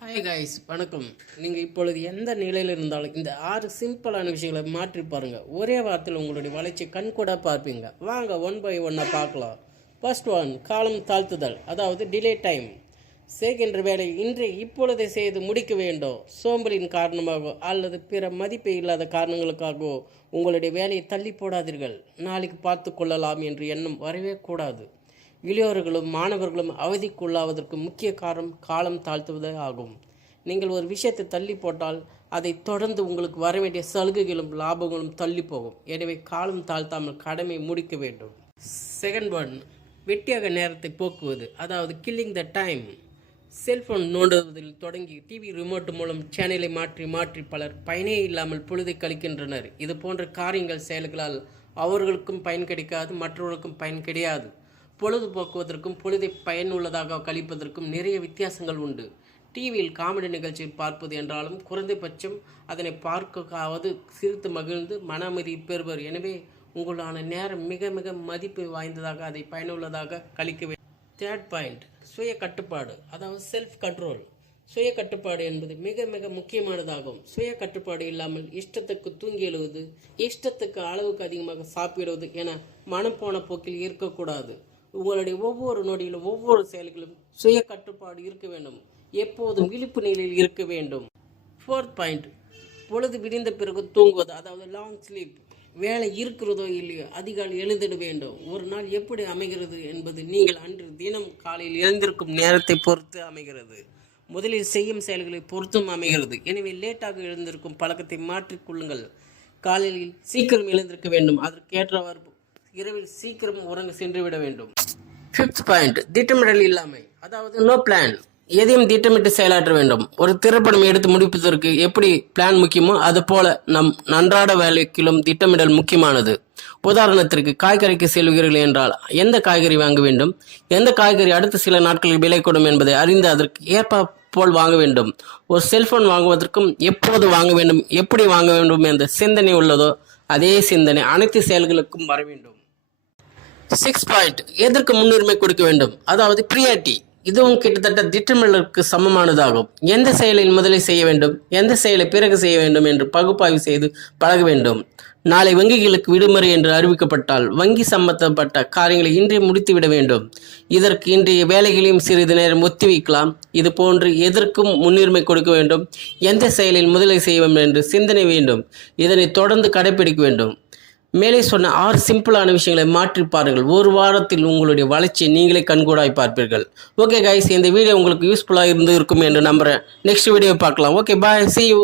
Hi guys, வணக்கம். நீங்கள் இப்பொழுது எந்த நிலையில் இருந்தாலும் இந்த 6 சிம்பிளான விஷயங்களை மாற்றி பாருங்கள். ஒரே வாரத்தில் உங்களுடைய வளர்ச்சி கண்கூட பார்ப்பீங்க. வாங்க ஒன் பை ஒன்னாக பார்க்கலாம். ஃபர்ஸ்ட் ஒன், காலம் தாழ்த்துதல், அதாவது டிலே டைம். செய்கின்ற வேலை இன்றைய இப்பொழுதே செய்து முடிக்க வேண்டும். சோம்பலின் காரணமாகவோ அல்லது பிற மதிப்பை இல்லாத காரணங்களுக்காகவோ உங்களுடைய வேலையை தள்ளி போடாதீர்கள். நாளைக்கு பார்த்து கொள்ளலாம் என்று எண்ணம் வரவே கூடாது. இளையோர்களும் மாணவர்களும் அவதிக்குள்ளாவதற்கு முக்கிய காரணம் காலம் தாழ்த்துவதே ஆகும். நீங்கள் ஒரு விஷயத்தை தள்ளி போட்டால் அதை தொடர்ந்து உங்களுக்கு வர வேண்டிய சலுகைகளும் லாபங்களும் தள்ளி போகும். எனவே காலம் தாழ்த்தாமல் கடமை முடிக்க வேண்டும். செகண்ட் ஒன், வெட்டியாக நேரத்தை போக்குவது, அதாவது கில்லிங் த டைம். செல்போன் நோண்டுவதில் தொடங்கி டிவி ரிமோட் மூலம் சேனலை மாற்றி மாற்றி பலர் பயனே இல்லாமல் பொழுதை கழிக்கின்றனர். இது போன்ற காரியங்கள் செயல்களால் அவர்களுக்கும் பயன் கிடைக்காது, மற்றவர்களுக்கும் பயன் கிடையாது. பொழுதுபோக்குவதற்கும் பொழுதை பயனுள்ளதாக கழிப்பதற்கும் நிறைய வித்தியாசங்கள் உண்டு. டிவியில் காமெடி நிகழ்ச்சியில் பார்ப்பது என்றாலும் குறைந்தபட்சம் அதனை பார்க்காவது சிரித்து மகிழ்ந்து மன அமைதி பெறுவர். எனவே உங்களான நேரம் மிக மிக மதிப்பு வாய்ந்ததாக அதை பயனுள்ளதாக கழிக்க வேண்டும். தேர்ட் பாயிண்ட், சுய கட்டுப்பாடு, அதாவது செல்ஃப் கண்ட்ரோல். சுய கட்டுப்பாடு என்பது மிக மிக முக்கியமானதாகும். சுய கட்டுப்பாடு இல்லாமல் இஷ்டத்துக்கு தூங்கி எழுவது, இஷ்டத்துக்கு அளவுக்கு அதிகமாக சாப்பிடுவது என மனம் போன போக்கில் இருக்கக்கூடாது. உங்களுடைய ஒவ்வொரு நொடியிலும் ஒவ்வொரு செயல்களும் சுய கட்டுப்பாடு இருக்க வேண்டும். எப்போதும் விழிப்பு நிலையில் இருக்க வேண்டும். ஃபோர்த் பாயிண்ட், பொழுது விடிந்த பிறகு தூங்குவது, அதாவது லாங் ஸ்லீப். வேலை இருக்கிறதோ இல்லையோ அதிகாலை எழுந்திட வேண்டும். ஒரு நாள் எப்படி அமைகிறது என்பது நீங்கள் அன்று தினம் காலையில் எழுந்திருக்கும் நேரத்தை பொறுத்து அமைகிறது. முதலில் செய்யும் செயல்களை பொறுத்தும் அமைகிறது. எனவே லேட்டாக எழுந்திருக்கும் பழக்கத்தை மாற்றிக்கொள்ளுங்கள். காலையில் சீக்கிரம் எழுந்திருக்க வேண்டும். அதற்கேற்றவாறு இரவில் சீக்கிரம் உறங்க சென்று விட வேண்டும். ஃபிஃப்த் பாயிண்ட், திட்டமிடல் இல்லாமை, அதாவது நோ பிளான். எதையும் திட்டமிட்டு செயலாற்ற வேண்டும். ஒரு திரைப்படம் எடுத்து முடிப்பதற்கு எப்படி பிளான் முக்கியமோ அது போல நம் அன்றாட வேலைக்கிலும் திட்டமிடல் முக்கியமானது. உதாரணத்திற்கு காய்கறிக்கு செல்கிறீர்கள் என்றால் எந்த காய்கறி வாங்க வேண்டும், எந்த காய்கறி அடுத்த சில நாட்களில் விலை கூடும் என்பதை அறிந்து அதற்கு ஏற்ப போல் வாங்க வேண்டும். ஒரு செல்போன் வாங்குவதற்கும் எப்போது வாங்க வேண்டும், எப்படி வாங்க வேண்டும் என்ற சிந்தனை உள்ளதோ அதே சிந்தனை அனைத்து செயல்களுக்கும் வர வேண்டும். 6 பாயிண்ட், எதற்கு முன்னுரிமை கொடுக்க வேண்டும், அதாவது பிரியாரிட்டி. இதுவும் கிட்டத்தட்ட திட்டமிடலுக்கு சமமானதாகும். எந்த செயலில் முதலில் செய்ய வேண்டும், எந்த செயலை பிறகு செய்ய வேண்டும் என்று பகுப்பாய்வு செய்து பழக வேண்டும். நாளை வங்கிகளுக்கு விடுமுறை என்று அறிவிக்கப்பட்டால் வங்கி சம்பந்தப்பட்ட காரியங்களை இன்றே முடித்துவிட வேண்டும். இதற்கு இன்றைய வேலைகளையும் சிறிது நேரம் ஒத்திவைக்கலாம். இது போன்று எதற்கும் முன்னுரிமை கொடுக்க வேண்டும். எந்த செயலில் முதலில் செய்ய வேண்டும் என்று சிந்தனை வேண்டும். இதனை தொடர்ந்து கடைபிடிக்க வேண்டும். மேலே சொன்ன 6 சிம்பிளான விஷயங்களை மாற்றி பாருங்கள். ஒரு வாரத்தில் உங்களுடைய வளர்ச்சியை நீங்களே கண்கூடாய் பார்ப்பீர்கள். ஓகே கைஸ், இந்த வீடியோ உங்களுக்கு யூஸ்ஃபுல்லாக இருக்கும் என்று நம்புகிறேன். நெக்ஸ்ட் வீடியோ பார்க்கலாம். Okay, bye, see you.